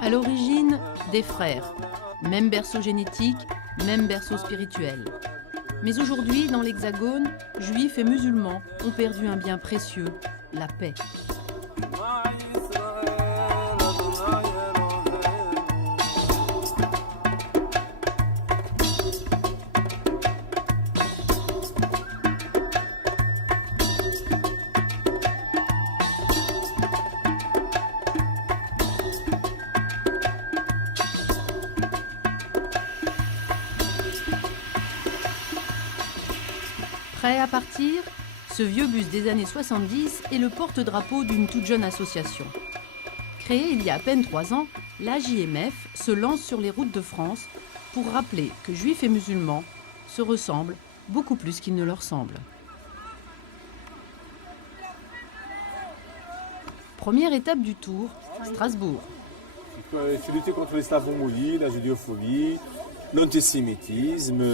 À l'origine, des frères, même berceau génétique, même berceau spirituel. Mais aujourd'hui, dans l'Hexagone, juifs et musulmans ont perdu un bien précieux, la paix. Prêt à partir, ce vieux bus des années 70 est le porte-drapeau d'une toute jeune association. Créée il y a à peine 3 ans, l'AJMF se lance sur les routes de France pour rappeler que juifs et musulmans se ressemblent beaucoup plus qu'ils ne leur semblent. Première étape du tour, Strasbourg. Tu lutter contre l'islamophobie, la judéophobie, l'antisémitisme,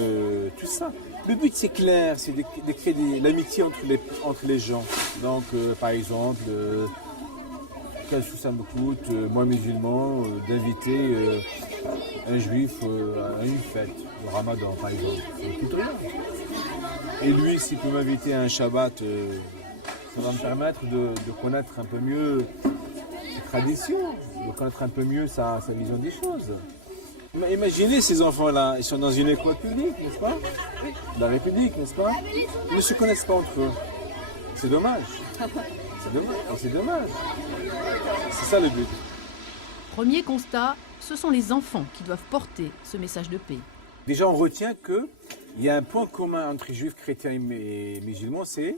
tout ça. Le but c'est clair, c'est de créer l'amitié entre les gens. Donc par exemple, quel sous ça me coûte, moi musulman, d'inviter un juif à une fête, le ramadan par exemple. Ça ne coûte rien. Et lui, s'il peut m'inviter à un Shabbat, ça va me permettre de connaître un peu mieux ses traditions, de connaître un peu mieux sa vision des choses. Imaginez ces enfants-là, ils sont dans une école publique, n'est-ce pas? La République, n'est-ce pas? Ils ne se connaissent pas entre eux. C'est dommage. C'est dommage. C'est dommage. C'est ça le but. Premier constat, ce sont les enfants qui doivent porter ce message de paix. Déjà, on retient qu'il y a un point commun entre les juifs, chrétiens et musulmans, c'est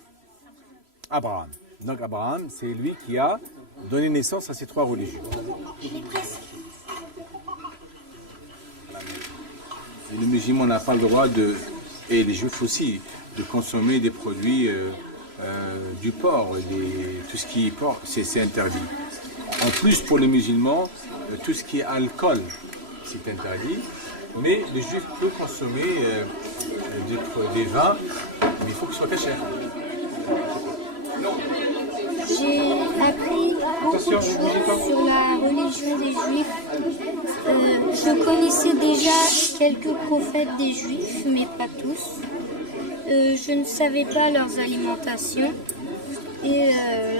Abraham. Donc Abraham, c'est lui qui a donné naissance à ces 3 religions. Et le musulman n'a pas le droit et les juifs aussi, de consommer des produits du porc, tout ce qui est porc, c'est interdit. En plus, pour les musulmans, tout ce qui est alcool, c'est interdit. Mais les juifs peuvent consommer des vins, mais il faut que ce soit caché. J'ai appris beaucoup de choses sur la religion des Juifs. Je connaissais déjà quelques prophètes des Juifs, mais pas tous. Je ne savais pas leurs alimentations et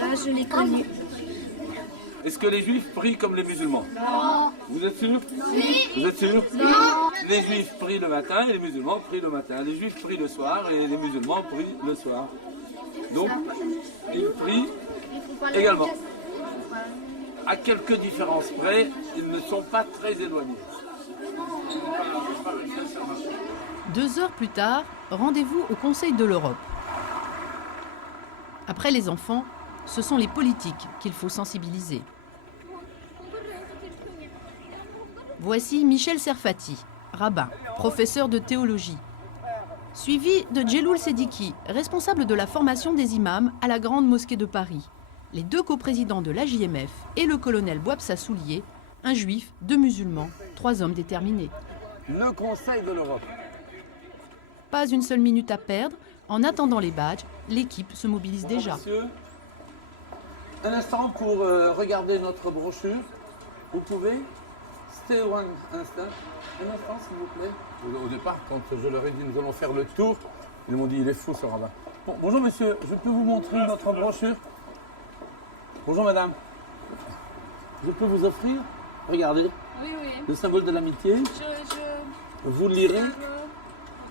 là je les connais. Est-ce que les Juifs prient comme les musulmans? Non. Vous êtes sûr? Oui. Vous êtes sûr? Non. Les Juifs prient le matin et les musulmans prient le matin. Les Juifs prient le soir et les musulmans prient le soir. Donc, ils prient également. À quelques différences près, ils ne sont pas très éloignés. 2 heures plus tard, rendez-vous au Conseil de l'Europe. Après les enfants, ce sont les politiques qu'il faut sensibiliser. Voici Michel Serfati, rabbin, professeur de théologie, suivi de Djeloul Sediki, responsable de la formation des imams à la Grande Mosquée de Paris, les 2 coprésidents de l'AJMF et le colonel Bouabsa Soulier, un juif, 2 musulmans, 3 hommes déterminés. Le Conseil de l'Europe. Pas une seule minute à perdre. En attendant les badges, l'équipe se mobilise déjà. Monsieur, un instant pour regarder notre brochure. Vous pouvez? Stay one instant. Un instant, s'il vous plaît. Au départ, quand je leur ai dit nous allons faire le tour, ils m'ont dit il est fou ce rabbin. Bon, bonjour monsieur, je peux vous montrer notre brochure? Bonjour madame. Je peux vous offrir? Regardez. Oui, oui. Le symbole de l'amitié. Vous lirez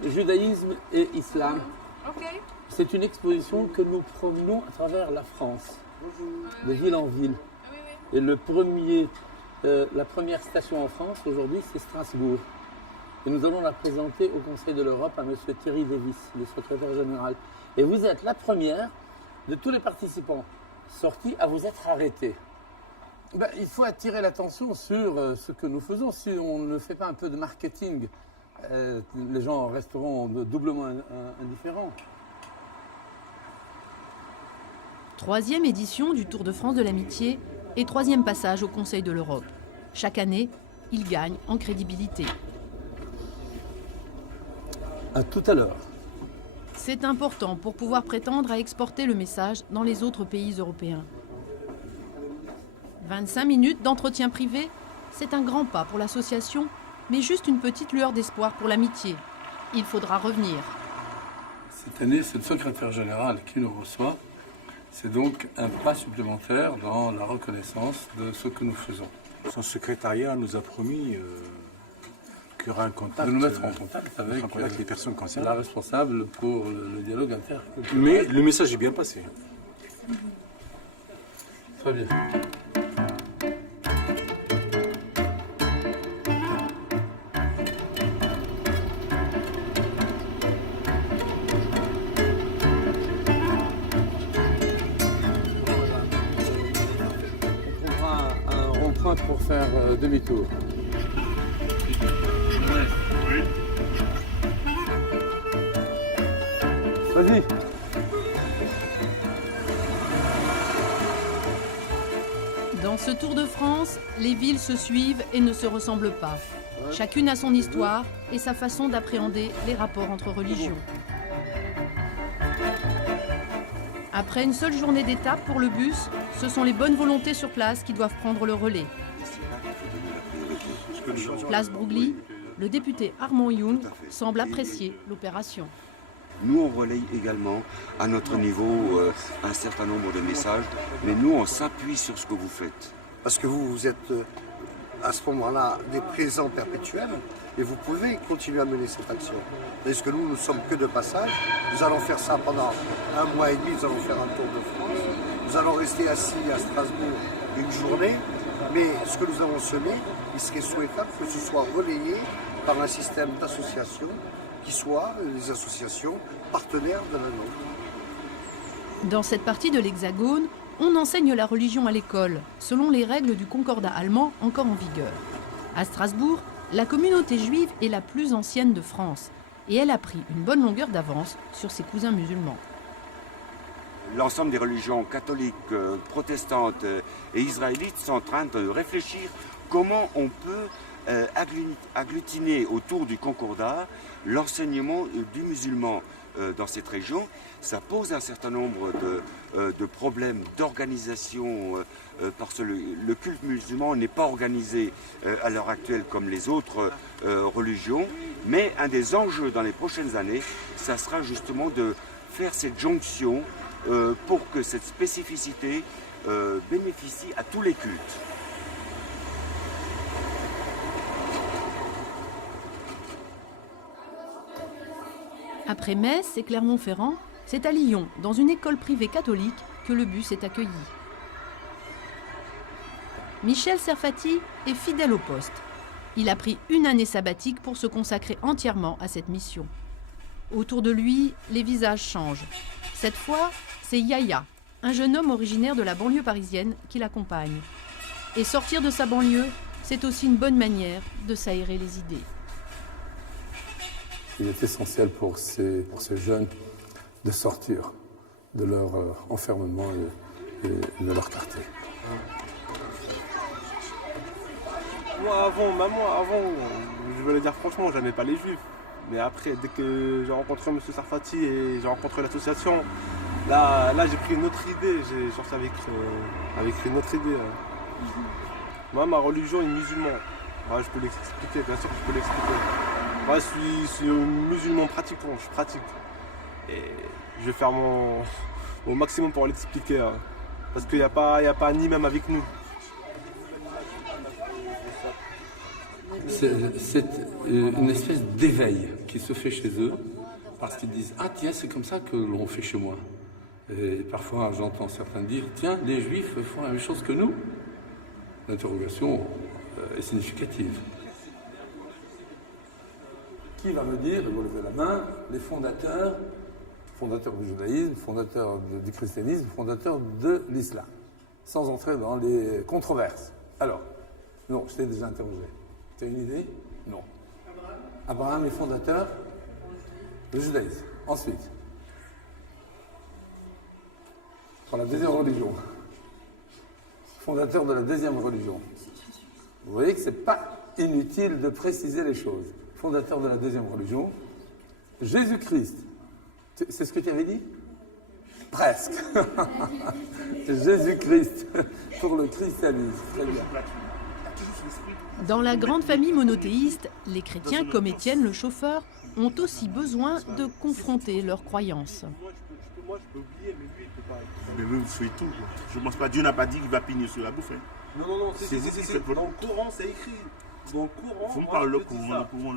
Judaïsme et Islam. Ok. C'est une exposition que nous promenons à travers la France, de ville en ville. Oui, oui. Et la première station en France aujourd'hui, c'est Strasbourg. Et nous allons la présenter au Conseil de l'Europe à M. Thierry Davis, le secrétaire général. Et vous êtes la première de tous les participants sortis à vous être arrêtés. Ben, il faut attirer l'attention sur ce que nous faisons. Si on ne fait pas un peu de marketing, les gens resteront doublement indifférents. 3e édition du Tour de France de l'amitié et 3e passage au Conseil de l'Europe. Chaque année, il gagne en crédibilité. À tout à l'heure. C'est important pour pouvoir prétendre à exporter le message dans les autres pays européens. 25 minutes d'entretien privé, c'est un grand pas pour l'association, mais juste une petite lueur d'espoir pour l'amitié. Il faudra revenir. Cette année, c'est le secrétaire général qui nous reçoit. C'est donc un pas supplémentaire dans la reconnaissance de ce que nous faisons. Son secrétariat nous a promis qu'il y aura un contact. De nous mettre en contact avec les personnes concernées. la responsable pour le dialogue interculturel. Mais le message est bien passé. Très bien. On trouvera un rond-point pour faire demi-tour. Vas-y. Dans ce Tour de France, les villes se suivent et ne se ressemblent pas. Chacune a son histoire et sa façon d'appréhender les rapports entre religions. Après une seule journée d'étape pour le bus, ce sont les bonnes volontés sur place qui doivent prendre le relais. Place Broglie, le député Armand Young semble apprécier l'opération. Nous, on relaye également à notre niveau un certain nombre de messages, mais nous, on s'appuie sur ce que vous faites. Parce que vous êtes à ce moment-là des présents perpétuels et vous pouvez continuer à mener cette action. Parce que nous ne sommes que de passage. Nous allons faire ça pendant 1 mois et demi, nous allons faire un tour de France. Nous allons rester assis à Strasbourg une journée, mais ce que nous avons semé, il serait souhaitable que ce soit relayé par un système d'associations qui soient les associations partenaires de la nôtre. Dans cette partie de l'Hexagone, on enseigne la religion à l'école, selon les règles du Concordat allemand encore en vigueur. À Strasbourg, la communauté juive est la plus ancienne de France et elle a pris une bonne longueur d'avance sur ses cousins musulmans. L'ensemble des religions catholiques, protestantes et israélites sont en train de réfléchir comment on peut agglutiner autour du Concordat l'enseignement du musulman dans cette région. Ça pose un certain nombre de problèmes d'organisation parce que le culte musulman n'est pas organisé à l'heure actuelle comme les autres religions, mais un des enjeux dans les prochaines années, ça sera justement de faire cette jonction pour que cette spécificité bénéficie à tous les cultes. Après Metz et Clermont-Ferrand, c'est à Lyon, dans une école privée catholique, que le bus est accueilli. Michel Serfati est fidèle au poste. Il a pris une année sabbatique pour se consacrer entièrement à cette mission. Autour de lui, les visages changent. Cette fois, c'est Yaya, un jeune homme originaire de la banlieue parisienne, qui l'accompagne. Et sortir de sa banlieue, c'est aussi une bonne manière de s'aérer les idées. Il est essentiel pour ces jeunes de sortir de leur enfermement et de leur quartier. Moi avant, je veux le dire franchement, j'aimais pas les juifs. Mais après, dès que j'ai rencontré M. Serfati et j'ai rencontré l'association, là j'ai pris une autre idée, j'ai sorti avec une autre idée. Moi, ma religion est musulman. Ouais, je peux l'expliquer, bien sûr que je peux l'expliquer. Moi, je suis musulman pratiquant, je pratique. Et je vais faire au maximum pour l'expliquer. Hein. Parce qu'il n'y a pas un imam avec nous. C'est une espèce d'éveil qui se fait chez eux, parce qu'ils disent « Ah tiens, c'est comme ça que l'on fait chez moi ». Et parfois, j'entends certains dire « Tiens, les Juifs font la même chose que nous ». L'interrogation est significative. Qui va me dire, et vous levez la main, les fondateurs du judaïsme, fondateurs du christianisme, fondateurs de l'islam, sans entrer dans les controverses. Alors, non, je t'ai déjà interrogé. Tu as une idée? Non. Abraham est fondateur du judaïsme. Ensuite, pour la deuxième religion, fondateur de la deuxième religion. Vous voyez que ce n'est pas inutile de préciser les choses. Fondateur de la deuxième religion, Jésus-Christ. C'est ce que tu avais dit? Presque. Jésus-Christ pour le christianisme. Très bien. Dans la grande famille monothéiste, les chrétiens, comme Étienne le chauffeur, ont aussi besoin de confronter leurs croyances. Moi, je peux oublier, mais lui, il peut pas. Mais même sur tout. Je ne pense pas. Dieu n'a pas dit qu'il va punir sur la bouffe. Hein. Non, C'est vous qui faites votre- dans le Coran, c'est écrit. Dans le Coran, Vous me moi, parlez je le te dis Coran, ça. le Coran.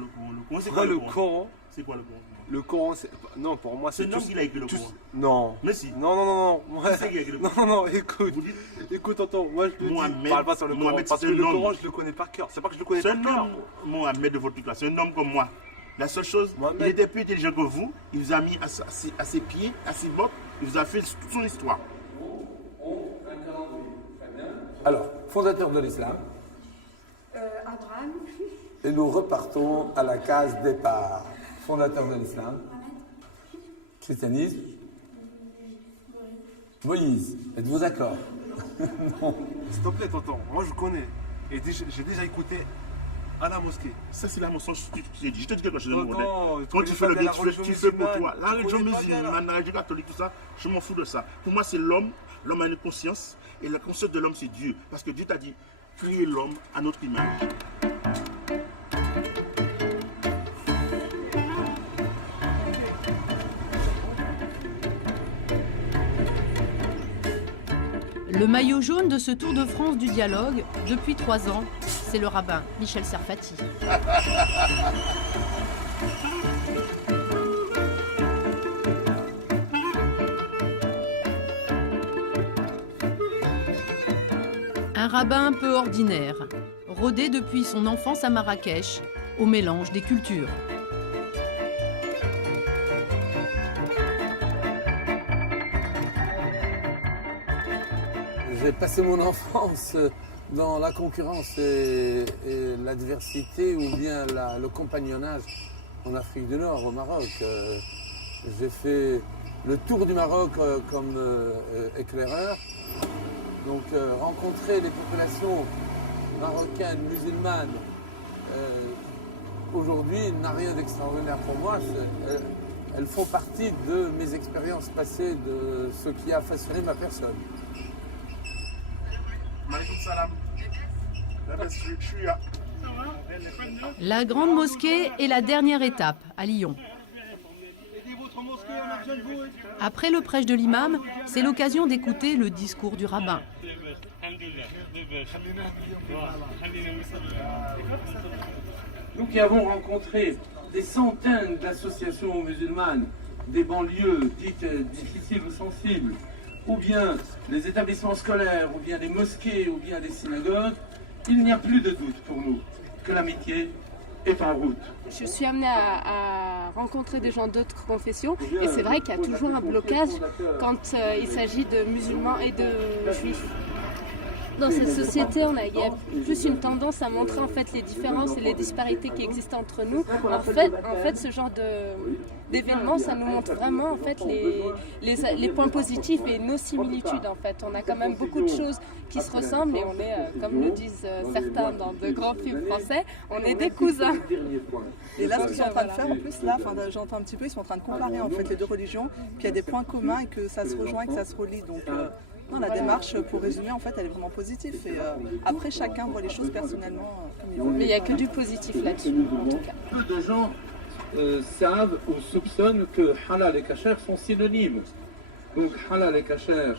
C'est Moi, quoi le Coran, C'est quoi le Coran? le Coran, c'est... Non, pour moi, C'est c'est un homme tout- qui l'a écrit le tout- Coran. Non. Mais si. Non. Ouais. Qui c'est qui a écrit le Coran? Non, écoute. Vous dites- Écoute, tonton, moi, je te dis, Mohamed- parle pas sur le Coran, Mohamed, parce c'est que un le homme. Coran, je le connais par cœur. C'est pas que je le connais C'est par un cœur. homme, Mohamed de votre truc là. C'est un homme comme moi. La seule chose, Mohamed. il était plus intelligent que vous. Il vous a mis à ses pieds, à ses bottes. Il vous a fait toute son histoire. Alors, fondateur de l'islam. Abraham. Et nous repartons à la case départ. Fondateur de l'islam. Christianisme. Moïse. Êtes-vous d'accord? Non. S'il te plaît, tonton, moi, je connais. Et j'ai déjà écouté à la mosquée. Ça, c'est la mensonge que j'ai dit. Je te dis quelque chose de Non, nouveau. non, Quand tu fais le bien bien, la religion tu fais pour toi. musulmane. La religion Tu connais pas bien, musulmane, la religion catholique, tout ça, je m'en fous de ça. Pour moi, c'est l'homme. L'homme a une conscience. Et la conscience de l'homme, c'est Dieu. Parce que Dieu t'a dit, créez l'homme à notre image. Le maillot jaune de ce Tour de France du dialogue, depuis 3 ans, c'est le rabbin Michel Serfati. Un rabbin peu ordinaire, rodé depuis son enfance à Marrakech, au mélange des cultures. J'ai passé mon enfance dans la concurrence et l'adversité ou bien le compagnonnage en Afrique du Nord, au Maroc. J'ai fait le tour du Maroc comme éclaireur. Donc rencontrer les populations marocaines, musulmanes, aujourd'hui n'a rien d'extraordinaire pour moi. Elles font partie de mes expériences passées, de ce qui a façonné ma personne. La grande mosquée est la dernière étape à Lyon. Après le prêche de l'imam, c'est l'occasion d'écouter le discours du rabbin. Nous qui avons rencontré des centaines d'associations musulmanes, des banlieues dites difficiles ou sensibles, ou bien des établissements scolaires, ou bien des mosquées, ou bien des synagogues, il n'y a plus de doute pour nous que l'amitié est en route. Je suis amenée à rencontrer des gens d'autres confessions et c'est vrai qu'il y a toujours un blocage quand il s'agit de musulmans et de juifs. Dans cette société, il y a plus une tendance à montrer en fait les différences et les disparités qui existent entre nous. En fait, ce genre d'événements, ça nous montre vraiment en fait les points positifs et nos similitudes. En fait, on a quand même beaucoup de choses qui se ressemblent et on est, comme le disent certains dans de grands films français, on est des cousins. Et là, ce qu'ils sont en train de faire, en plus, là, j'entends un petit peu, ils sont en train de comparer en fait les deux religions, qu'il y a des points communs et que ça se rejoint et que ça se relie. Donc, non, la démarche, pour résumer, en fait, elle est vraiment positive. Et après, chacun voit les choses personnellement comme il veut. Mais il n'y a que du positif là-dessus, en tout cas. Peu de gens savent ou soupçonnent que halal et kasher sont synonymes. Donc halal et kasher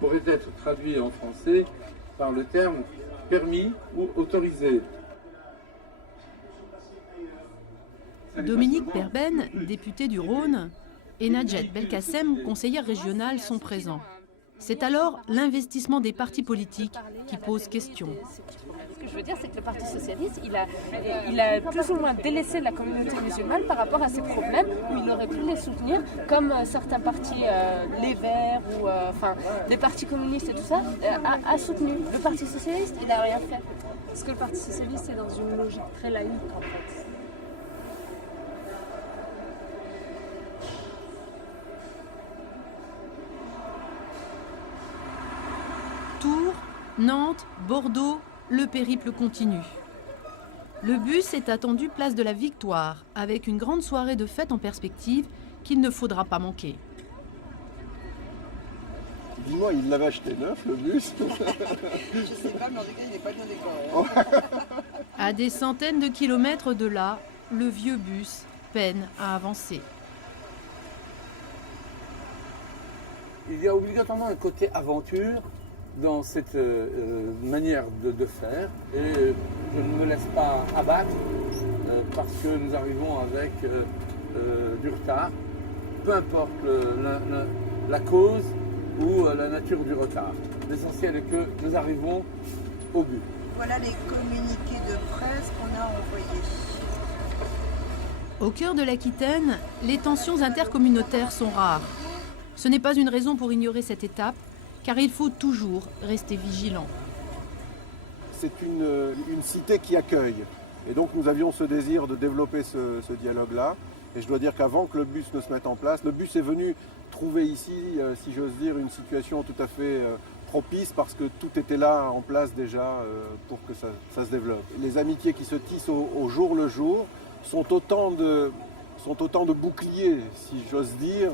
pourrait être traduit en français par le terme permis ou autorisé. Dominique Perben, député du Rhône, et Nadjet Belkacem, conseillère régionale, sont présents. C'est alors l'investissement des partis politiques qui pose question. Ce que je veux dire, c'est que le Parti socialiste, il a plus ou moins délaissé la communauté musulmane par rapport à ces problèmes où il aurait pu les soutenir, comme certains partis, les Verts ou les partis communistes et tout ça, a soutenu. Le Parti socialiste, il n'a rien fait. Parce que le Parti socialiste est dans une logique très laïque en fait. Tours, Nantes, Bordeaux, le périple continue. Le bus est attendu place de la Victoire, avec une grande soirée de fête en perspective qu'il ne faudra pas manquer. Dis-moi, il l'avait acheté neuf, le bus? Je sais pas, mais en tout cas, il n'est pas bien décoré. À des centaines de kilomètres de là, le vieux bus peine à avancer. Il y a obligatoirement un côté aventure dans cette manière de faire. Et je ne me laisse pas abattre parce que nous arrivons avec du retard. Peu importe la cause ou la nature du retard. L'essentiel est que nous arrivons au but. Voilà les communiqués de presse qu'on a envoyés. Au cœur de l'Aquitaine, les tensions intercommunautaires sont rares. Ce n'est pas une raison pour ignorer cette étape, car il faut toujours rester vigilant. C'est une cité qui accueille. Et donc nous avions ce désir de développer ce dialogue-là. Et je dois dire qu'avant que le bus ne se mette en place, le bus est venu trouver ici, si j'ose dire, une situation tout à fait propice parce que tout était là en place déjà pour que ça se développe. Les amitiés qui se tissent au jour le jour sont autant de boucliers, si j'ose dire,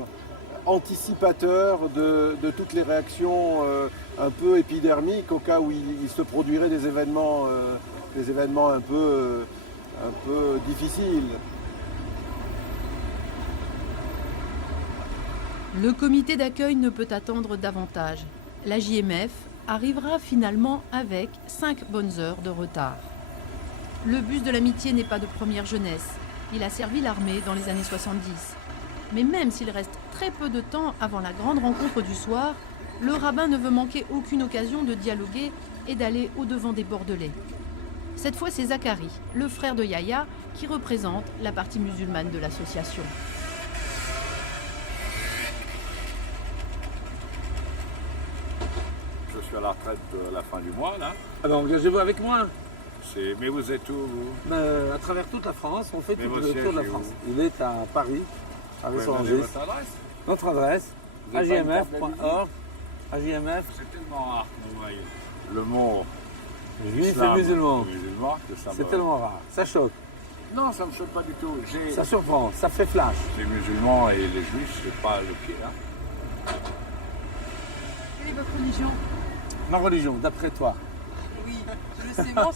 anticipateurs de toutes les réactions un peu épidermiques au cas où il se produirait des événements un peu difficiles. Le comité d'accueil ne peut attendre davantage. La JMF arrivera finalement avec 5 bonnes heures de retard. Le bus de l'amitié n'est pas de première jeunesse. Il a servi l'armée dans les années 70. Mais même s'il reste très peu de temps avant la grande rencontre du soir, le rabbin ne veut manquer aucune occasion de dialoguer et d'aller au-devant des Bordelais. Cette fois, c'est Zacharie, le frère de Yahya, qui représente la partie musulmane de l'association. Je suis à la retraite à la fin du mois, là. Alors engagez-vous avec moi. Mais vous êtes où, vous? À travers toute la France, on fait tout votre le tour de la siège est France. où? Il est à Paris, à Vous pouvez Ressangis. donner votre adresse? Notre adresse, Vous avez pas une carte agmf.org. AGMF. C'est tellement rare que vous voyez le mot Juif et islam, musulman. que ça C'est me- tellement rare. Ça choque. Non, ça ne me choque pas du tout. Ça surprend, ça fait flash. Les musulmans et les juifs, c'est pas le pied, hein. Quelle est votre religion? Ma religion, d'après toi. Oui, je sais. Moi,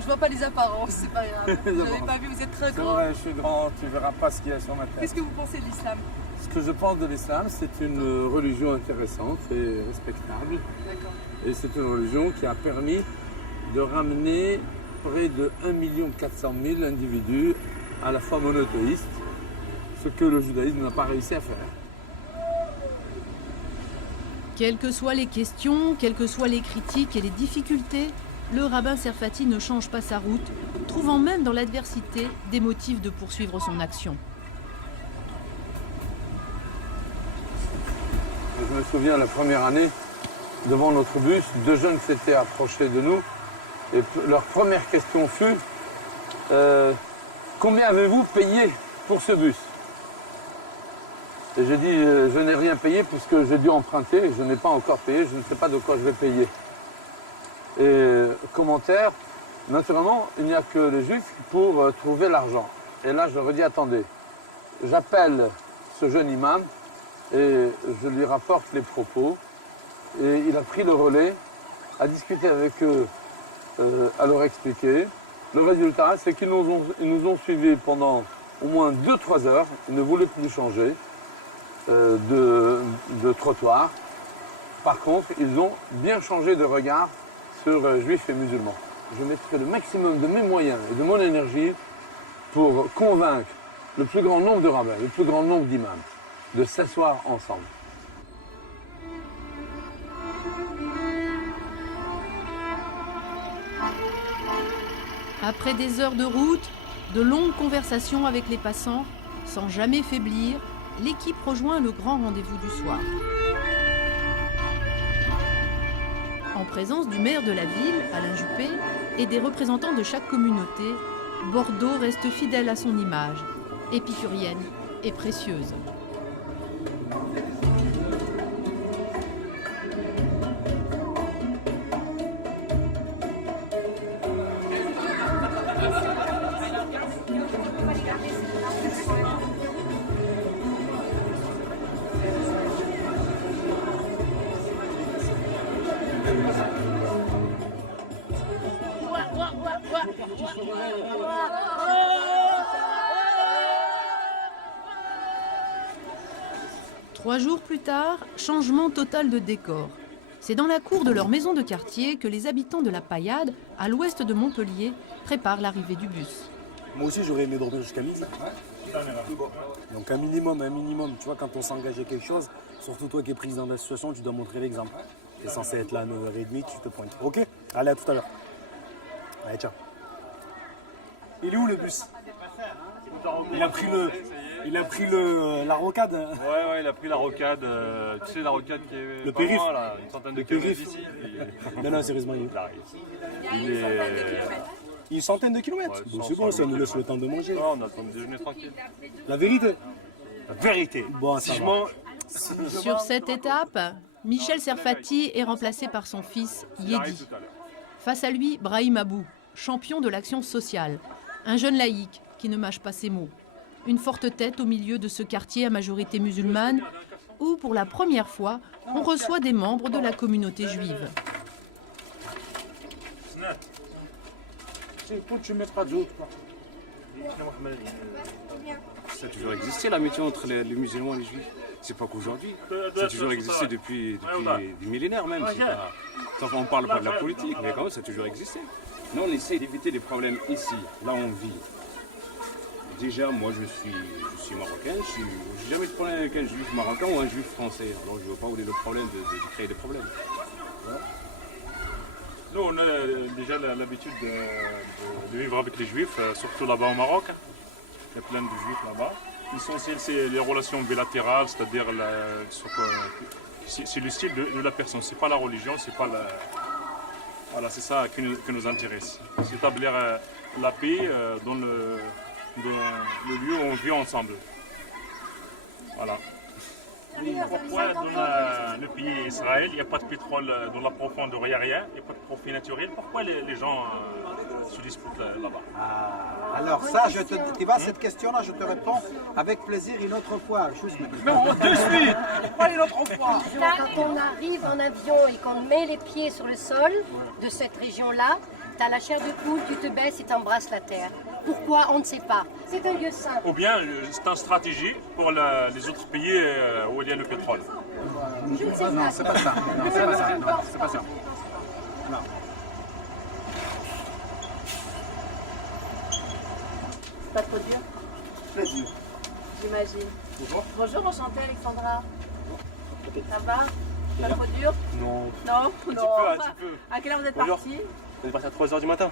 je vois pas les apparences, c'est pas grave. Je n'avais pas vu, vous êtes très C'est grand. vrai, je suis grand, tu verras pas ce qu'il y a sur ma tête. Qu'est-ce que vous pensez de l'islam? Ce que je pense de l'islam, c'est une religion intéressante et respectable. D'accord. Et c'est une religion qui a permis de ramener près de 1 400 000 individus à la foi monothéiste, ce que le judaïsme n'a pas réussi à faire. Quelles que soient les questions, quelles que soient les critiques et les difficultés, le rabbin Serfati ne change pas sa route, trouvant même dans l'adversité des motifs de poursuivre son action. Je me souviens la première année, devant notre bus, 2 jeunes s'étaient approchés de nous et leur première question fut combien avez-vous payé pour ce bus? Et j'ai dit je n'ai rien payé puisque j'ai dû emprunter, je n'ai pas encore payé, je ne sais pas de quoi je vais payer. Et commentaire, naturellement, il n'y a que les juifs pour trouver l'argent. Et là je leur ai dit attendez, j'appelle ce jeune imam et je lui rapporte les propos. Et il a pris le relais, a discuté avec eux, à leur expliquer. Le résultat, c'est qu'ils nous ont suivis pendant au moins 2-3 heures. Ils ne voulaient plus changer de trottoir. Par contre, ils ont bien changé de regard sur juifs et musulmans. Je mettrai le maximum de mes moyens et de mon énergie pour convaincre le plus grand nombre de rabbins, le plus grand nombre d'imams, de s'asseoir ensemble. Après des heures de route, de longues conversations avec les passants, sans jamais faiblir, l'équipe rejoint le grand rendez-vous du soir. En présence du maire de la ville, Alain Juppé, et des représentants de chaque communauté, Bordeaux reste fidèle à son image, épicurienne et précieuse. 3 jours plus tard, changement total de décor. C'est dans la cour de leur maison de quartier que les habitants de la Paillade, à l'ouest de Montpellier, préparent l'arrivée du bus. Moi aussi, j'aurais aimé dormir jusqu'à midi. Donc un minimum. Tu vois, quand on s'engage à quelque chose, surtout toi qui es président de l'association, tu dois montrer l'exemple. Tu es censé être là à 9h30, tu te pointes. Ok? Allez, à tout à l'heure. Allez, ciao. Il est où le bus? Il a pris la rocade. Ouais, il a pris la rocade. Tu sais, la rocade qui est le pas périph'. loin, là, une centaine de kilomètres d'ici. Non, sérieusement, il est... Une centaine de kilomètres. Ouais, bon, c'est bon, ça nous laisse le temps de manger. Non, on a le temps de déjeuner tranquille. La vérité? La vérité. Bon, ça va. Sur cette étape, Michel Serfati est remplacé par son fils Yedi. Face à lui, Brahim Abou, champion de l'action sociale, un jeune laïc qui ne mâche pas ses mots. Une forte tête au milieu de ce quartier à majorité musulmane où, pour la première fois, on reçoit des membres de la communauté juive. Ça a toujours existé l'amitié entre les musulmans et les juifs. C'est pas qu'aujourd'hui. Ça a toujours existé depuis des millénaires même. On parle pas de la politique, mais quand même ça a toujours existé. Nous on essaie d'éviter les problèmes ici, là où on vit. Déjà moi je suis marocain, je n'ai jamais eu de problème avec un juif marocain ou un juif français. Alors je ne vois pas où est le problème de créer des problèmes. Voilà. Nous, on a déjà l'habitude de vivre avec les juifs, surtout là-bas au Maroc. Il y a plein de juifs là-bas. L'essentiel, c'est les relations bilatérales, c'est-à-dire c'est le style de la personne. C'est pas la religion, c'est pas la... Voilà, c'est ça qui nous intéresse. C'est établir la paix dans le lieu où on vit ensemble. Voilà. Pourquoi dans le pays Israël, il n'y a pas de pétrole dans la profondeur, il n'y a rien, il n'y a pas de profit naturel? Pourquoi les gens se disputent là-bas? Alors ça, tu vois, cette question-là, je te réponds avec plaisir une autre fois. Non, de suite. Pas une autre fois. Quand on arrive en avion et qu'on met les pieds sur le sol de cette région-là, tu as la chair de poule, tu te baisses et tu embrasses la terre. Pourquoi? On ne sait pas. C'est un lieu saint. Ou bien c'est une stratégie pour les autres pays où il y a le pétrole. Je ne sais pas. Non, c'est pas ça. Non, c'est pas ça. Non, c'est pas ça. Non. Pas trop dur? Très dur. J'imagine. Bonjour. Bonjour, enchantée Alexandra. Ça va? Pas trop dur? Non. Non? Un petit peu. À quelle heure vous êtes Bonjour. parti? On est parti à 3h du matin.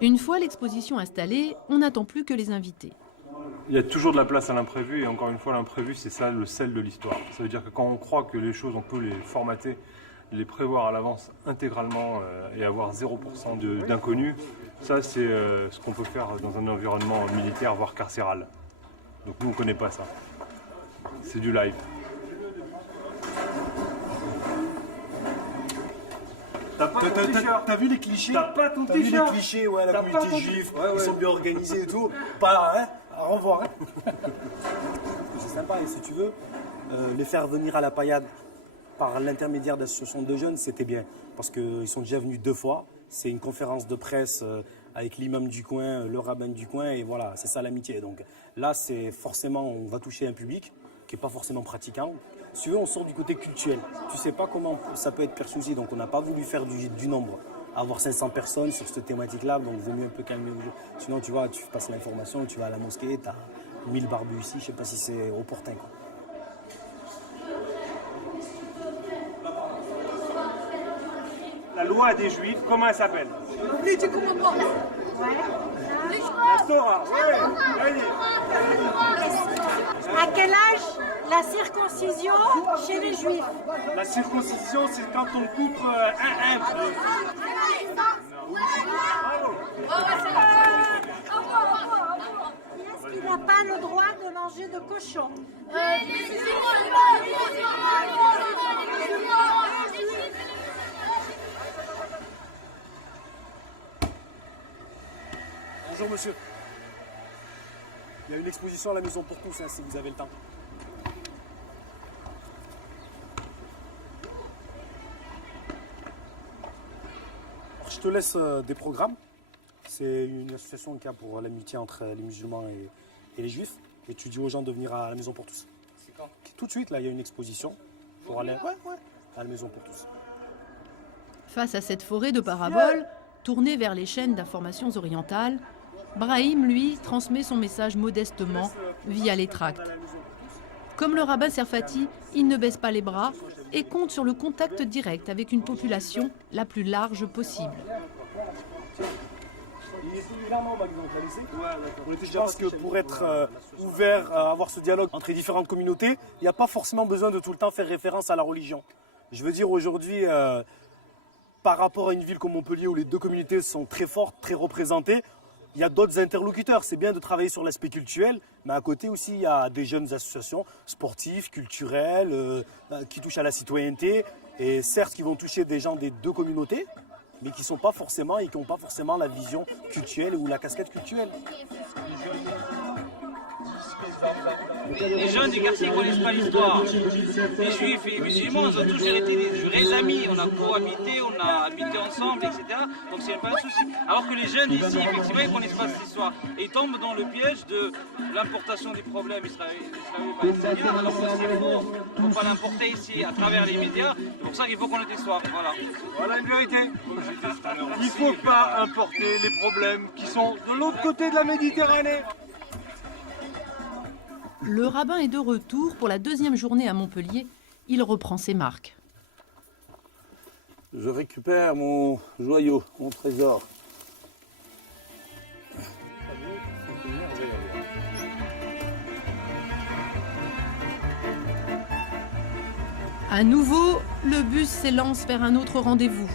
Une fois l'exposition installée, on n'attend plus que les invités. Il y a toujours de la place à l'imprévu, et encore une fois, l'imprévu, c'est ça le sel de l'histoire. Ça veut dire que quand on croit que les choses, on peut les formater, les prévoir à l'avance intégralement et avoir 0% d'inconnu, ça, c'est ce qu'on peut faire dans un environnement militaire, voire carcéral. Donc nous, on ne connaît pas ça. C'est du live. T'as vu les clichés? T'as pas ton T'as vu les t-shirt? clichés, ouais, la T'as pas communauté ton juive, t-shirt? ils sont bien organisés et tout. Pas, hein, au revoir. Hein. C'est sympa, et si tu veux, les faire venir à la Paillade par l'intermédiaire d'associations de jeunes, c'était bien. Parce qu'ils sont déjà venus 2 fois. C'est une conférence de presse avec l'imam du coin, le rabbin du coin, et voilà, c'est ça l'amitié. Donc là, c'est forcément, on va toucher un public qui n'est pas forcément pratiquant. Si tu veux, on sort du côté culturel. Tu sais pas comment ça peut être perçu aussi, donc on n'a pas voulu faire du nombre. Avoir 500 personnes sur cette thématique-là, donc il vaut mieux un peu calmer le jeu. Sinon, tu vois, tu passes l'information, tu vas à la mosquée, tu as 1000 barbus ici, je sais pas si c'est opportun, quoi. La loi des Juifs, comment elle s'appelle? Les commandements. La Torah. Ouais. À quel âge la circoncision chez les Juifs? La circoncision, c'est quand on coupe un. Est-ce qu'il n'a pas le droit de manger de cochon? Bonjour monsieur. Il y a une exposition à la maison pour tous, hein, si vous avez le temps. Alors, je te laisse des programmes. c'est une association qui a pour l'amitié entre les musulmans et les juifs. Et tu dis aux gens de venir à la Maison pour tous. C'est quand? Tout de suite, là, il y a une exposition pour aller à la Maison pour tous. Face à cette forêt de paraboles, tournée vers les chaînes d'informations orientales, Brahim, lui, transmet son message modestement via les tracts. Comme le rabbin Serfati, il ne baisse pas les bras et compte sur le contact direct avec une population la plus large possible. Je pense que pour être ouvert à avoir ce dialogue entre les différentes communautés, il n'y a pas forcément besoin de tout le temps faire référence à la religion. Je veux dire aujourd'hui, par rapport à une ville comme Montpellier où les deux communautés sont très fortes, très représentées, il y a d'autres interlocuteurs. C'est bien de travailler sur l'aspect culturel, mais à côté aussi, il y a des jeunes associations sportives, culturelles, qui touchent à la citoyenneté, et certes qui vont toucher des gens des deux communautés, mais qui sont pas forcément et qui n'ont pas forcément la vision culturelle ou la casquette culturelle. Les jeunes du quartier ne connaissent pas l'histoire. Les juifs et les musulmans, ils ont toujours été des vrais amis. On a cohabité, on a habité ensemble, etc. Donc c'est pas un souci. Alors que les jeunes d'ici, effectivement, ils ne connaissent pas cette histoire. Et ils tombent dans le piège de l'importation des problèmes israélo-palestiniens. Alors que c'est faux. Il ne faut pas l'importer ici à travers les médias. C'est pour ça qu'il faut connaître l'histoire. Voilà une vérité. Il ne faut pas importer les problèmes qui sont de l'autre côté de la Méditerranée. Le rabbin est de retour pour la deuxième journée à Montpellier. Il reprend ses marques. Je récupère mon joyau, mon trésor. À nouveau, le bus s'élance vers un autre rendez-vous.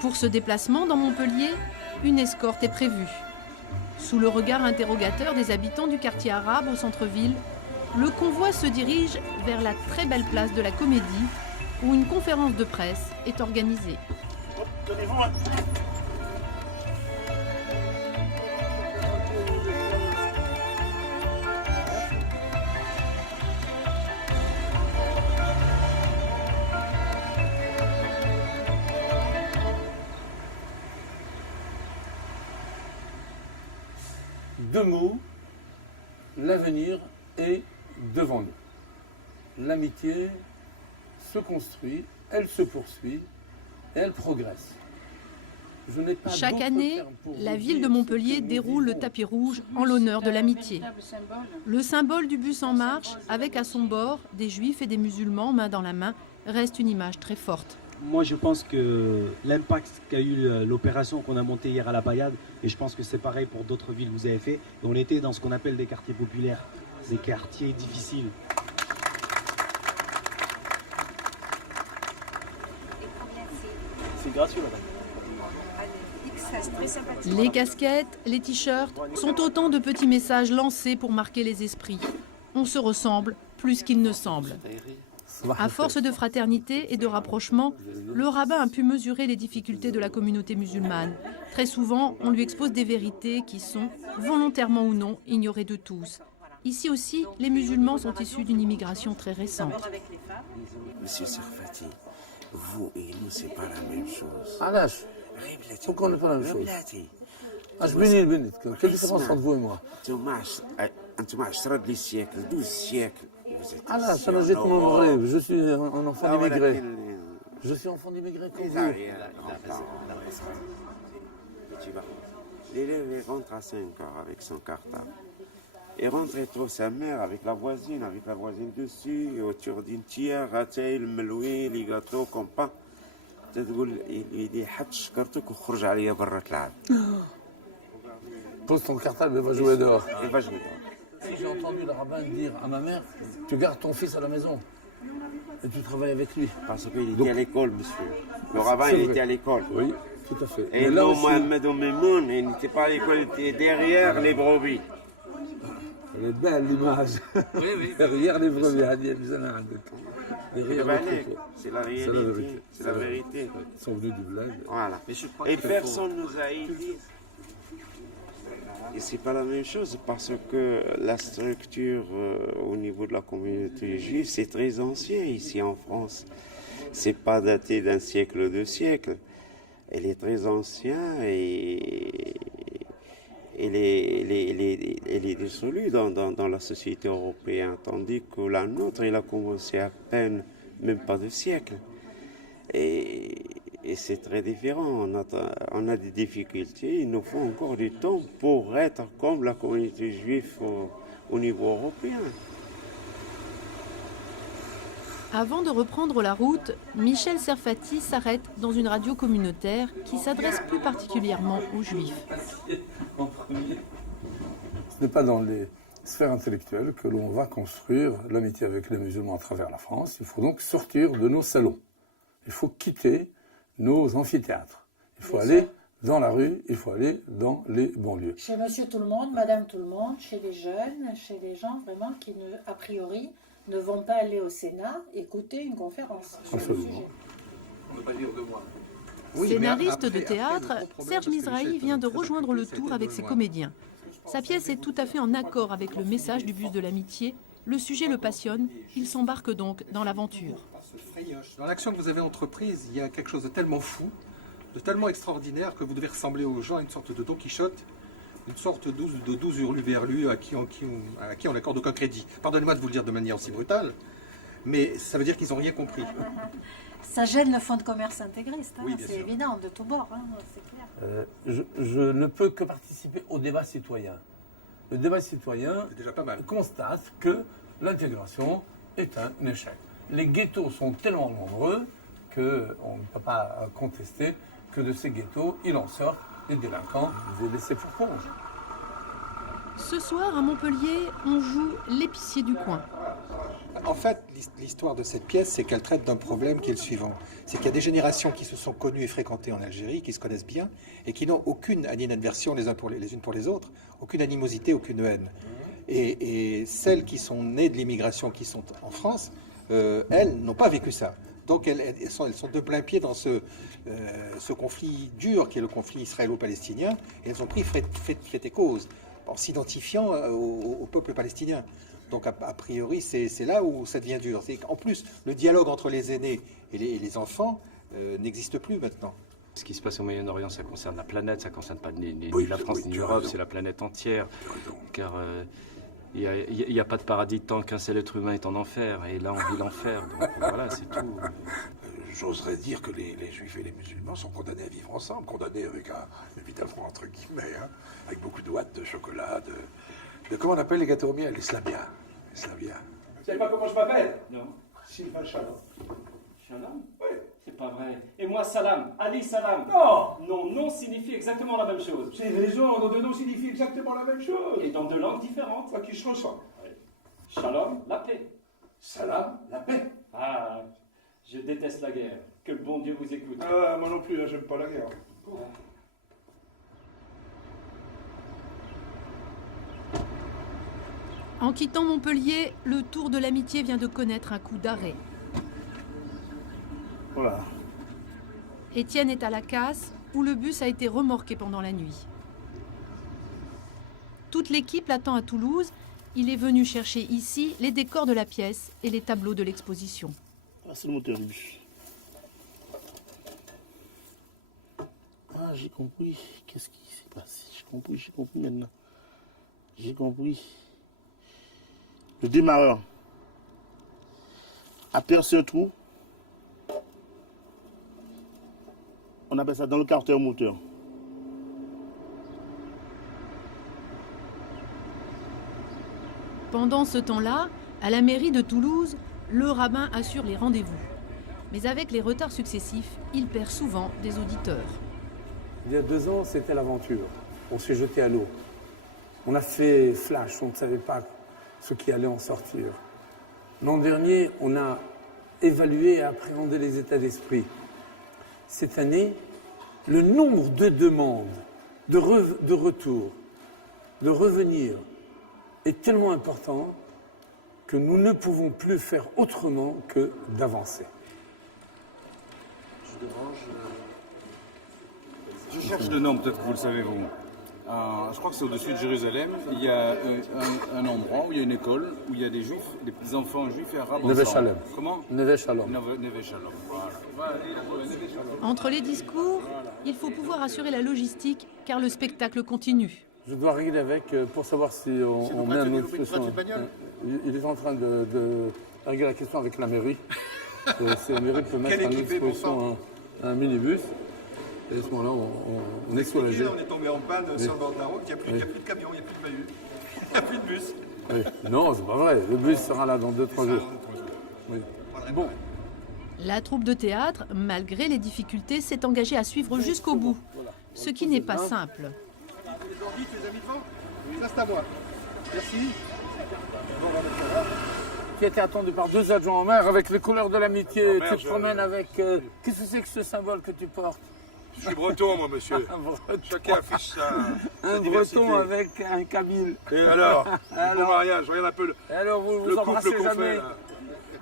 Pour ce déplacement dans Montpellier, une escorte est prévue. Sous le regard interrogateur des habitants du quartier arabe au centre-ville, le convoi se dirige vers la très belle place de la Comédie, où une conférence de presse est organisée. Deux mots, l'avenir est devant nous. L'amitié se construit, elle se poursuit, et elle progresse. Chaque année, la ville de Montpellier déroule le tapis rouge en l'honneur de l'amitié. Le symbole du bus en marche, avec à son bord des juifs et des musulmans main dans la main, reste une image très forte. Moi, je pense que l'impact qu'a eu l'opération qu'on a montée hier à la Payade, et je pense que c'est pareil pour d'autres villes que vous avez fait, on était dans ce qu'on appelle des quartiers populaires, des quartiers difficiles. C'est gratuit, madame. Les casquettes, les t-shirts sont autant de petits messages lancés pour marquer les esprits. On se ressemble plus qu'il ne semble. À force de fraternité et de rapprochement, le rabbin a pu mesurer les difficultés de la communauté musulmane. Très souvent, on lui expose des vérités qui sont, volontairement ou non, ignorées de tous. Ici aussi, les musulmans sont issus d'une immigration très récente. Monsieur Serfati, vous et nous, c'est pas la même chose. Pourquoi on n'est pas la même chose? Quelle différence entre vous et moi? أنتم 10 siècles, 12 siècles. Ça n'a jamais mon rêve. Je suis un enfant d'immigré. Je suis enfant d'immigré comme vous. L'élève rentre à 5 heures avec son cartable. Il rentre et trouve sa mère avec la voisine dessus, autour d'une tière, le meloui, les gâteaux, comme pas. تقول لي حط شكرتك وخرج عليا برا تلعب. Pose ton cartable et va jouer dehors. Il va jouer dehors. Si j'ai entendu le rabbin dire à ma mère, tu gardes ton fils à la maison et tu travailles avec lui. Parce qu'il était à l'école, monsieur. Le rabbin, il était à l'école. Oui, tout à fait. Et là, Mohamed Omemoun, il n'était pas à l'école, il était derrière les brebis. Elle est belle l'image. Oui. Derrière les brebis, c'est la réalité. C'est la vérité. Ils sont venus du bled. Voilà. Et personne ne nous a aidés. Et c'est pas la même chose parce que la structure au niveau de la communauté juive, c'est très ancien ici en France. C'est pas daté d'un siècle ou 2 siècles. elle est très ancienne et elle est dissolue dans la société européenne, tandis que la nôtre, elle a commencé à peine, même pas de siècle. Et c'est très différent. On a des difficultés. Il nous faut encore du temps pour être comme la communauté juive au niveau européen. Avant de reprendre la route, Michel Serfati s'arrête dans une radio communautaire qui s'adresse plus particulièrement aux Juifs. Ce n'est pas dans les sphères intellectuelles que l'on va construire l'amitié avec les musulmans à travers la France. Il faut donc sortir de nos salons. Il faut quitter nos amphithéâtres. Il faut aller dans la rue, il faut aller dans les banlieues. Chez Monsieur Tout le Monde, Madame Tout le Monde, chez les jeunes, chez les gens vraiment qui, a priori, ne vont pas aller au Sénat écouter une conférence sur le sujet. On ne peut pas dire de moi. Scénariste de théâtre, Serge Mizrahi vient de rejoindre le tour avec ses comédiens. Sa pièce est tout à fait en accord avec le message du bus de l'amitié. Le sujet le passionne, il s'embarque donc dans l'aventure. Dans l'action que vous avez entreprise, il y a quelque chose de tellement fou, de tellement extraordinaire que vous devez ressembler aux gens à une sorte de Don Quichotte, une sorte de 12 hurluberlus à qui on n'accorde aucun crédit. Pardonnez-moi de vous le dire de manière aussi brutale, mais ça veut dire qu'ils n'ont rien compris. Ça gêne le fonds de commerce intégriste, hein, oui, c'est évident, de tous bords, hein, c'est clair. Je ne peux que participer au débat citoyen. Le débat citoyen déjà pas mal. Constate que l'intégration est un échec. Les ghettos sont tellement nombreux qu'on ne peut pas contester que de ces ghettos, il en sort des délinquants, des laissés pour compte. Ce soir, à Montpellier, on joue l'épicier du coin. En fait, l'histoire de cette pièce, c'est qu'elle traite d'un problème qui est le suivant. C'est qu'il y a des générations qui se sont connues et fréquentées en Algérie, qui se connaissent bien, et qui n'ont aucune inadversion les unes pour les autres, aucune animosité, aucune haine. Et celles qui sont nées de l'immigration, qui sont en France, elles n'ont pas vécu ça. Donc elles sont de plein pied dans ce conflit dur qui est le conflit israélo-palestinien, et elles ont pris fait et cause, en s'identifiant au peuple palestinien. Donc a priori, c'est là où ça devient dur. En plus, le dialogue entre les aînés et les enfants n'existe plus maintenant. Ce qui se passe au Moyen-Orient, ça concerne la planète, ça ne concerne pas ni la France ni l'Europe, c'est la planète entière. Car il n'y a pas de paradis tant qu'un seul être humain est en enfer. Et là, on vit l'enfer. Donc voilà, c'est tout. J'oserais dire que les juifs et les musulmans sont condamnés à vivre ensemble, condamnés avec évidemment entre guillemets, hein, avec beaucoup de ouates de chocolat, de comment on appelle les gâteaux au miel, les slaviens. Les slaviens. Vous savez pas comment je m'appelle? Non. Sylvain Chalon. Chalon? Oui. C'est pas vrai. Et moi, Salam, Ali Salam. Non. Non signifie exactement la même chose. C'est raison, nos deux noms signifient exactement la même chose. Et dans deux langues différentes. Quoi qui se ressemblent. Oui. Shalom, la paix. Salam, la paix. Ah, je déteste la guerre. Que le bon Dieu vous écoute. Ah, moi non plus, hein, j'aime pas la guerre. En quittant Montpellier, le Tour de l'Amitié vient de connaître un coup d'arrêt. Voilà. Étienne est à la casse, où le bus a été remorqué pendant la nuit. Toute l'équipe l'attend à Toulouse. Il est venu chercher ici les décors de la pièce et les tableaux de l'exposition. Ah, c'est le moteur du bus. Ah, j'ai compris. Qu'est-ce qui s'est passé? J'ai compris maintenant. J'ai compris. Le démarreur a percé un trou. On appelle ça dans le carter moteur. Pendant ce temps-là, à la mairie de Toulouse, le rabbin assure les rendez-vous. Mais avec les retards successifs, il perd souvent des auditeurs. Il y a 2 ans, c'était l'aventure. On s'est jeté à l'eau. On a fait flash, on ne savait pas ce qui allait en sortir. L'an dernier, on a évalué et appréhendé les états d'esprit. Cette année, le nombre de demandes, de retour, de revenir est tellement important que nous ne pouvons plus faire autrement que d'avancer. Je cherche le nom, peut-être que vous le savez vous. Je crois que c'est au-dessus de Jérusalem. Il y a un endroit où il y a une école, où il y a des juifs, des petits enfants juifs et arabes Neve ensemble. Shalom. Comment Neve Shalom. Neve Shalom. Voilà. Entre les discours, il faut pouvoir assurer la logistique car le spectacle continue. Je dois régler avec pour savoir si on met un autre question. Il est en train de régler la question avec la mairie. Si la mairie peut mettre à notre disposition un minibus. Et à ce moment-là, on est soulagé. On est tombé en panne sur le bord de la route, il n'y a plus de camion, il n'y a plus de bahut, il n'y a plus de bus. Oui. Non, c'est pas vrai. Le bus sera là dans 2-3 jours. Oui. Bon. La troupe de théâtre, malgré les difficultés, s'est engagée à suivre jusqu'au bout, ce qui n'est pas simple. Vite, les amis devant. Ça, c'est à moi. Merci. Qui était attendu par 2 adjoints au maire avec les couleurs de l'amitié. Tu te promènes avec... Qu'est-ce que c'est que ce symbole que tu portes? Je suis breton, moi, monsieur. Chacun affiche sa diversité. Breton avec un kabyle. Et alors, bon mariage, regarde un peu le couple qu'on fait.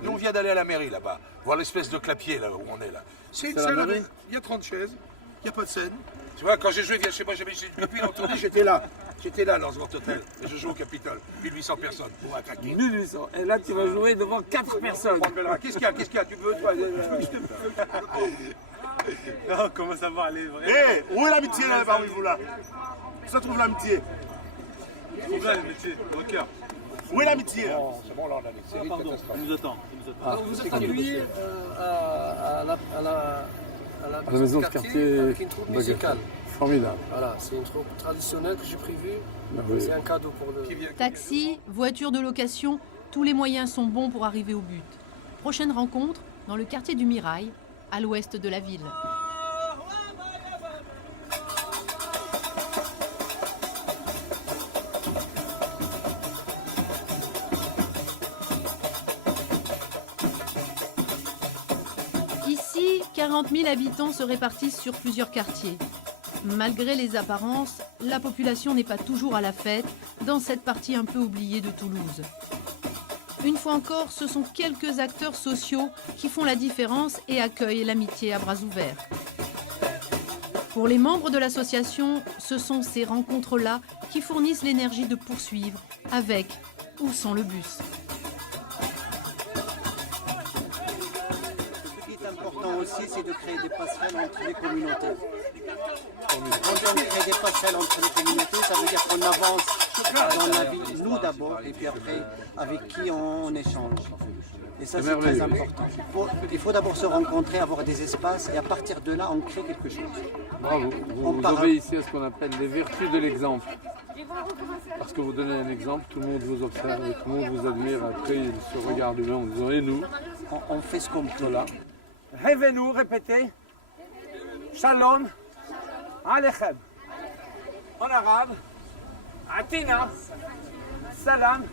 Nous, on vient d'aller à la mairie, là-bas, voir l'espèce de clapier, là où on est, là. C'est une salle avec... Il y a 30 chaises, il n'y a pas de scène. Tu vois, quand j'ai joué, viens chez moi, depuis l'entourné, j'étais là. J'étais là dans ce grand hôtel. Et je joue au Capitole. 1800 personnes pour un claquer. 1800. Et là, tu vas jouer devant 4 personnes. Qu'est-ce qu'il y a? Tu veux, toi? Non, comment ça va aller vraiment? Hé, où est l'amitié là parmi vous là? Où se trouve l'amitié? Trouve là l'amitié, au cœur. Où est l'amitié? C'est bon, là, on a l'amitié. Pardon, il nous attend. Alors vous êtes accueillis à la maison de quartier avec une troupe musicale. Formidable. Voilà, c'est une troupe traditionnelle que j'ai prévue. Oui. C'est un cadeau pour le... Taxi, voiture de location, tous les moyens sont bons pour arriver au but. Prochaine rencontre dans le quartier du Mirail, à l'ouest de la ville. Ici, 40 000 habitants se répartissent sur plusieurs quartiers. Malgré les apparences, la population n'est pas toujours à la fête dans cette partie un peu oubliée de Toulouse. Une fois encore, ce sont quelques acteurs sociaux qui font la différence et accueillent l'amitié à bras ouverts. Pour les membres de l'association, ce sont ces rencontres-là qui fournissent l'énergie de poursuivre, avec ou sans le bus. Ce qui est important aussi, c'est de créer des passerelles entre les communautés. Quand on crée des passerelles entre les communautés, ça veut dire qu'on avance dans la vie, nous d'abord, et puis après, avec qui on échange. Et ça, c'est très important. Il faut d'abord se rencontrer, avoir des espaces, et à partir de là, on crée quelque chose. Bravo. Vous obéissez à ce qu'on appelle les vertus de l'exemple. Parce que vous donnez un exemple, tout le monde vous observe, et tout le monde vous admire. Après, ils se regardent humains en disant, et nous? On fait ce qu'on peut. Voilà. Rêvez-nous, répétez. Shalom. Alechem. En arabe, Atina, Salam,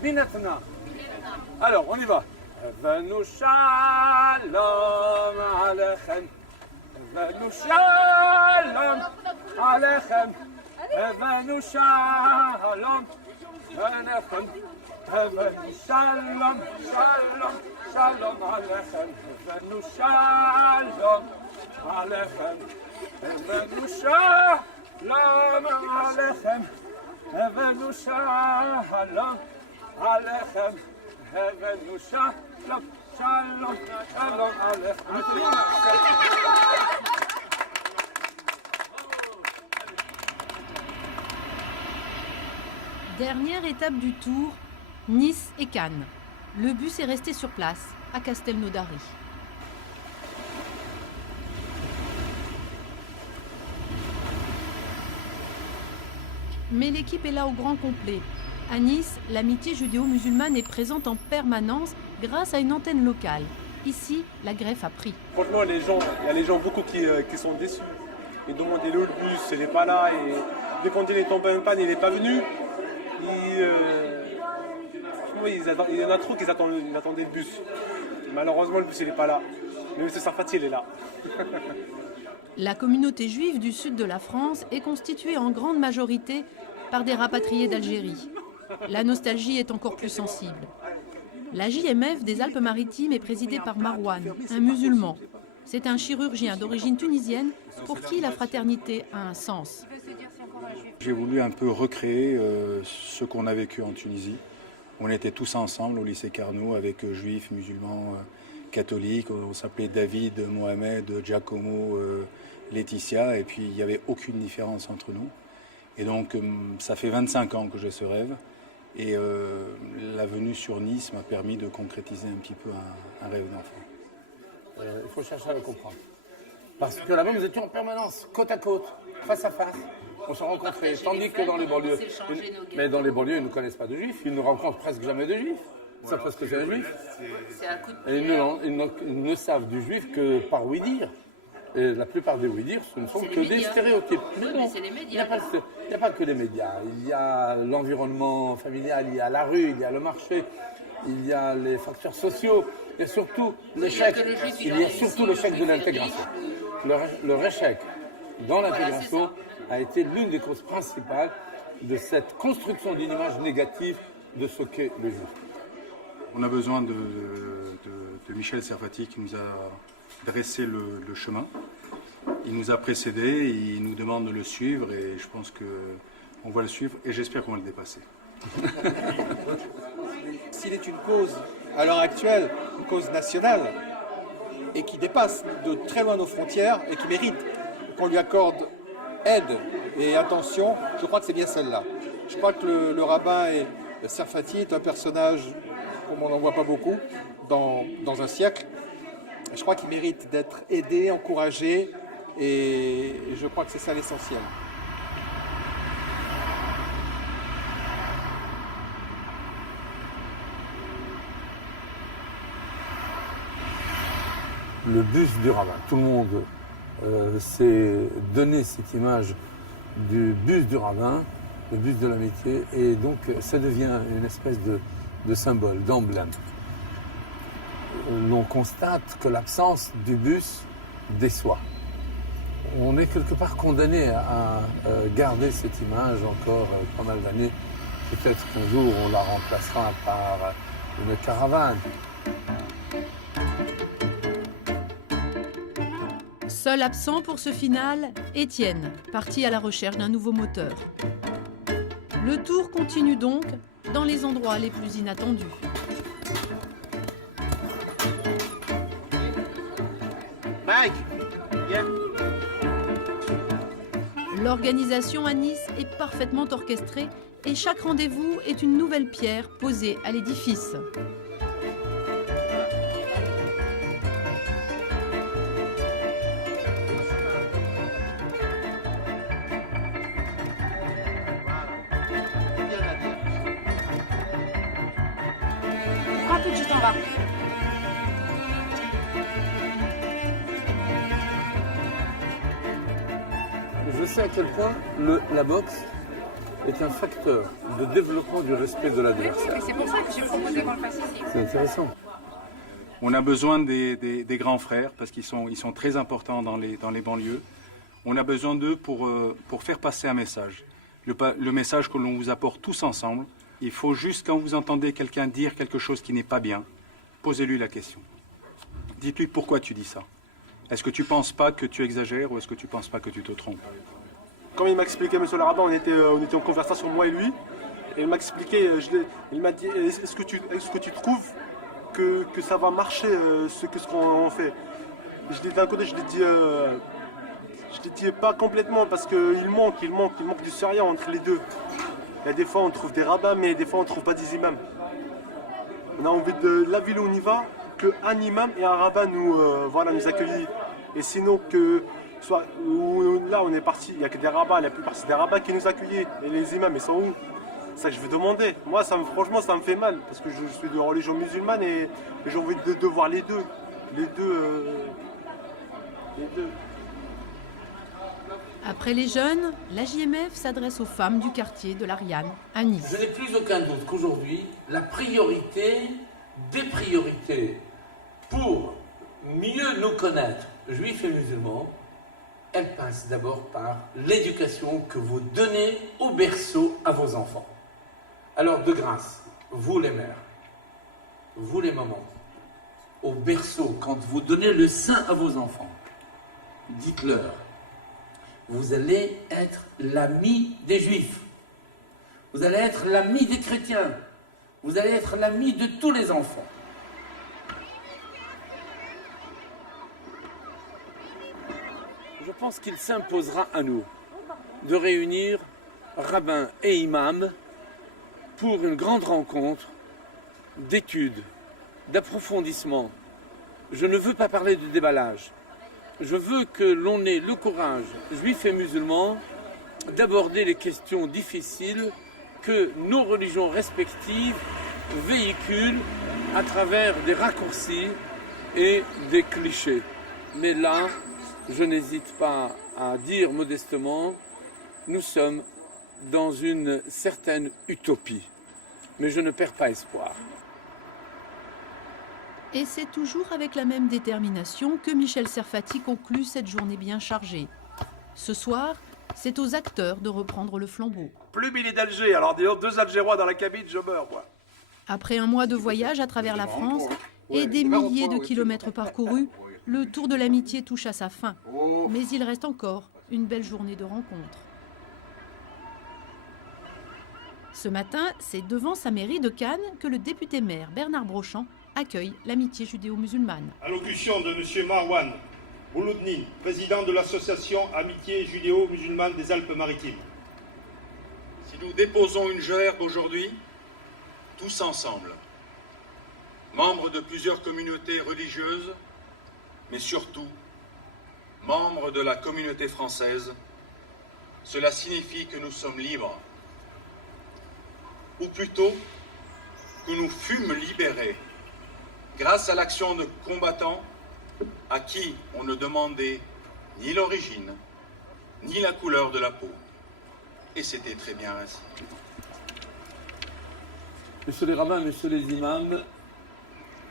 Binatna. Alors, on y va. Rêvez-nous, Shalom Alechem. Rêvez-nous, Shalom Alechem. Rêvez-nous, Shalom Alechem. Rêvez-nous, Shalom, Shalom, Shalom Alechem. Rêvez-nous, Shalom Alechem. Rêvez-nous, Shalom Alechem. Rêvez-nous, Shalom Alechem. Rêvez-nous, Shalom, Shalom, Shalom Alechem. Dernière étape du tour, Nice et Cannes. Le bus est resté sur place, à Castelnaudary. Mais l'équipe est là au grand complet. À Nice, l'amitié judéo-musulmane est présente en permanence grâce à une antenne locale. Ici, la greffe a pris. Franchement, il y a les gens beaucoup qui sont déçus. Ils demandent où le bus, il n'est pas là. Et dès qu'on dit qu'il est tombé en panne, il n'est pas venu. Il y en a trop qui attendaient le bus. Malheureusement, le bus il n'est pas là. Mais M. Sarfati, il est là. La communauté juive du sud de la France est constituée en grande majorité par des rapatriés d'Algérie. La nostalgie est encore plus sensible. La JMF des Alpes-Maritimes est présidée par Marouane, un musulman. C'est un chirurgien d'origine tunisienne pour qui la fraternité a un sens. J'ai voulu un peu recréer ce qu'on a vécu en Tunisie. On était tous ensemble au lycée Carnot avec juifs, musulmans, catholiques. On s'appelait David, Mohamed, Giacomo, Laetitia, et puis il n'y avait aucune différence entre nous. Et donc ça fait 25 ans que j'ai ce rêve. Et la venue sur Nice m'a permis de concrétiser un petit peu un rêve d'enfant. Il faut chercher à le comprendre. Parce que là-bas, nous étions en permanence, côte à côte, face à face. On se rencontrait, tandis que dans les banlieues... Mais dans les banlieues, ils ne connaissent pas de juifs, ils ne rencontrent presque jamais de juifs. Ils savent pas ce que c'est un juif. Et ils ne savent du juif que par oui-dire. Et la plupart des oui-dire, ce ne sont que des stéréotypes. Mais non, il n'y a pas que les médias. Il y a l'environnement familial, il y a la rue, il y a le marché, il y a les facteurs sociaux, et surtout l'échec. Il y a surtout l'échec de l'intégration. Leur échec dans l'intégration a été l'une des causes principales de cette construction d'une image négative de ce qu'est le juif. On a besoin de Michel Serfati qui nous a dressé le chemin. Il nous a précédés, il nous demande de le suivre et je pense qu'on va le suivre et j'espère qu'on va le dépasser. S'il est une cause, à l'heure actuelle, une cause nationale et qui dépasse de très loin nos frontières et qui mérite qu'on lui accorde aide et attention, je crois que c'est bien celle-là. Je crois que le rabbin Serfati est un personnage, comme on n'en voit pas beaucoup, dans un siècle. Je crois qu'il mérite d'être aidé, encouragé, et je crois que c'est ça l'essentiel. Le bus du rabbin. Tout le monde s'est donné cette image du bus du rabbin, le bus de l'amitié, et donc ça devient une espèce de symbole, d'emblème. L'on constate que l'absence du bus déçoit. On est quelque part condamné à garder cette image encore pas mal d'années. Peut-être qu'un jour on la remplacera par une caravane. Seul absent pour ce final, Étienne, parti à la recherche d'un nouveau moteur. Le tour continue donc dans les endroits les plus inattendus. Mike, viens. L'organisation à Nice est parfaitement orchestrée et chaque rendez-vous est une nouvelle pierre posée à l'édifice. Un peu juste en bas. Je sais à quel point la boxe est un facteur de développement du respect de l'adversaire. C'est pour ça que j'ai proposé qu'on le fasse ici. C'est intéressant. On a besoin des grands frères parce qu'ils sont très importants dans les banlieues. On a besoin d'eux pour faire passer un message. Le message que l'on vous apporte tous ensemble. Il faut juste, quand vous entendez quelqu'un dire quelque chose qui n'est pas bien, posez-lui la question. Dites-lui pourquoi tu dis ça. Est-ce que tu ne penses pas que tu exagères ou est-ce que tu ne penses pas que tu te trompes? Comme il m'a expliqué, monsieur le rabbin, on était en conversation, moi et lui. Et il m'a expliqué, il m'a dit, est-ce que tu trouves que ça va marcher ce qu'on fait? D'un côté, je l'ai dit pas complètement parce qu'il manque du sérieux entre les deux. Il y a des fois on trouve des rabbins, mais des fois on trouve pas des imams. On a envie de la ville où on y va, qu'un imam et un rabbin nous accueillent. Et sinon là on est parti, il n'y a que des rabbins, la plupart c'est des rabbins qui nous accueillent. Et les imams ils sont où? C'est ça que je veux demander. Moi franchement ça me fait mal, parce que je suis de religion musulmane et j'ai envie de voir les deux. Les deux. Après les jeunes, la JMF s'adresse aux femmes du quartier de l'Ariane, à Nice. Je n'ai plus aucun doute qu'aujourd'hui, la priorité des priorités pour mieux nous connaître, juifs et musulmans, elle passe d'abord par l'éducation que vous donnez au berceau à vos enfants. Alors, de grâce, vous les mères, vous les mamans, au berceau, quand vous donnez le sein à vos enfants, dites-leur vous allez être l'ami des Juifs. Vous allez être l'ami des chrétiens. Vous allez être l'ami de tous les enfants. Je pense qu'il s'imposera à nous de réunir rabbins et imams pour une grande rencontre d'études, d'approfondissement. Je ne veux pas parler de déballage. Je veux que l'on ait le courage, juifs et musulmans, d'aborder les questions difficiles que nos religions respectives véhiculent à travers des raccourcis et des clichés. Mais là, je n'hésite pas à dire modestement, nous sommes dans une certaine utopie. Mais je ne perds pas espoir. Et c'est toujours avec la même détermination que Michel Serfati conclut cette journée bien chargée. Ce soir, c'est aux acteurs de reprendre le flambeau. Plus milliers d'Alger, alors disons 2 Algérois dans la cabine, je meurs, moi. Après un mois de voyage à travers la France et des milliers de kilomètres parcourus, le tour de l'amitié touche à sa fin. Mais il reste encore une belle journée de rencontres. Ce matin, c'est devant sa mairie de Cannes que le député maire Bernard Brochant accueille l'amitié judéo-musulmane. Allocution de M. Marwan Bouloudni, président de l'association Amitié judéo-musulmane des Alpes-Maritimes. Si nous déposons une gerbe aujourd'hui, tous ensemble, membres de plusieurs communautés religieuses, mais surtout membres de la communauté française, cela signifie que nous sommes libres, ou plutôt que nous fûmes libérés grâce à l'action de combattants à qui on ne demandait ni l'origine, ni la couleur de la peau. Et c'était très bien ainsi. Messieurs les rabbins, messieurs les imams,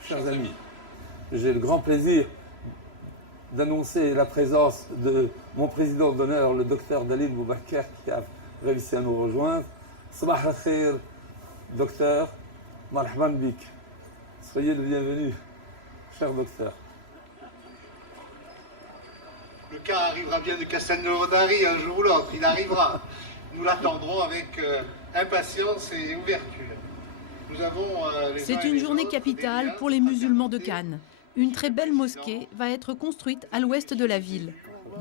chers amis, j'ai le grand plaisir d'annoncer la présence de mon président d'honneur, le docteur Dalil Boubaker, qui a réussi à nous rejoindre. Sabah al-Khair, docteur, marhaban bik. Soyez le bienvenu, cher docteur. Le cas arrivera bien de Castelnaudary un jour ou l'autre, il arrivera. Nous l'attendrons avec impatience et ouverture. Nous avons, c'est une journée capitale pour les musulmans de Cannes. Une très belle mosquée va être construite à l'ouest de la ville.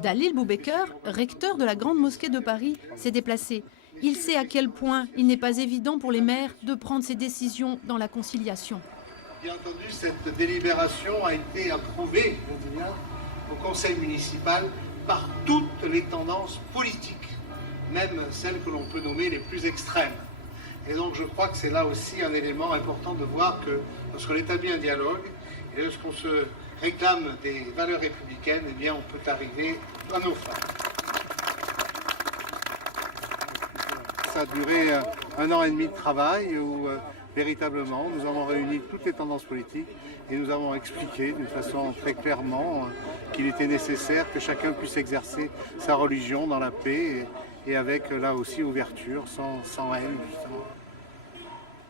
Dalil Boubaker, recteur de la grande mosquée de Paris, s'est déplacé. Il sait à quel point il n'est pas évident pour les maires de prendre ces décisions dans la conciliation. Bien entendu, cette délibération a été approuvée au conseil municipal par toutes les tendances politiques, même celles que l'on peut nommer les plus extrêmes. Et donc je crois que c'est là aussi un élément important de voir que lorsqu'on établit un dialogue et lorsqu'on se réclame des valeurs républicaines, eh bien on peut arriver à nos fins. Ça a duré 1 an et demi de travail où véritablement nous avons réuni toutes les tendances politiques et nous avons expliqué d'une façon très clairement qu'il était nécessaire que chacun puisse exercer sa religion dans la paix et avec là aussi ouverture, sans haine justement.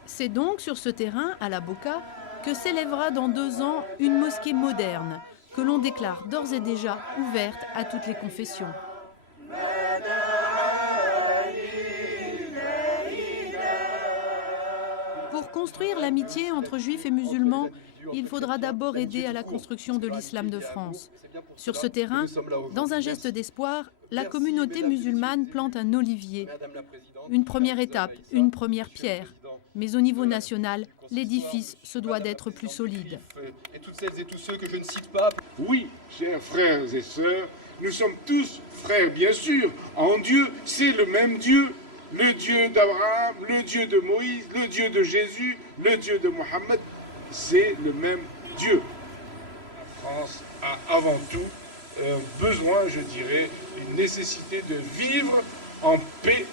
C'est donc sur ce terrain, à la Boca, que s'élèvera dans 2 ans une mosquée moderne, que l'on déclare d'ores et déjà ouverte à toutes les confessions. Pour construire l'amitié entre juifs et musulmans, il faudra d'abord aider à la construction de l'islam de France. Sur ce terrain, dans un geste d'espoir, la communauté musulmane plante un olivier. Une première étape, une première pierre. Mais au niveau national, l'édifice se doit d'être plus solide. Et toutes celles et tous ceux que je ne cite pas. Oui, chers frères et sœurs, nous sommes tous frères, bien sûr. En Dieu, c'est le même Dieu. Le Dieu d'Abraham, le Dieu de Moïse, le Dieu de Jésus, le Dieu de Mohammed, c'est le même Dieu. La France a avant tout besoin, je dirais, une nécessité de vivre en paix,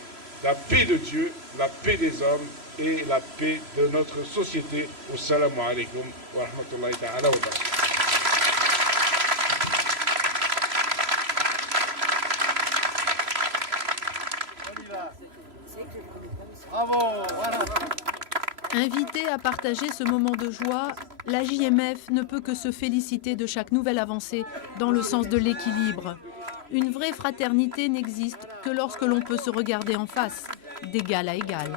la paix de Dieu, la paix des hommes et la paix de notre société. Wassalamu alaikum wa rahmatullahi ta'ala wa barakatuh. Bravo, voilà. Invitée à partager ce moment de joie, la JMF ne peut que se féliciter de chaque nouvelle avancée dans le sens de l'équilibre. Une vraie fraternité n'existe que lorsque l'on peut se regarder en face, d'égal à égal.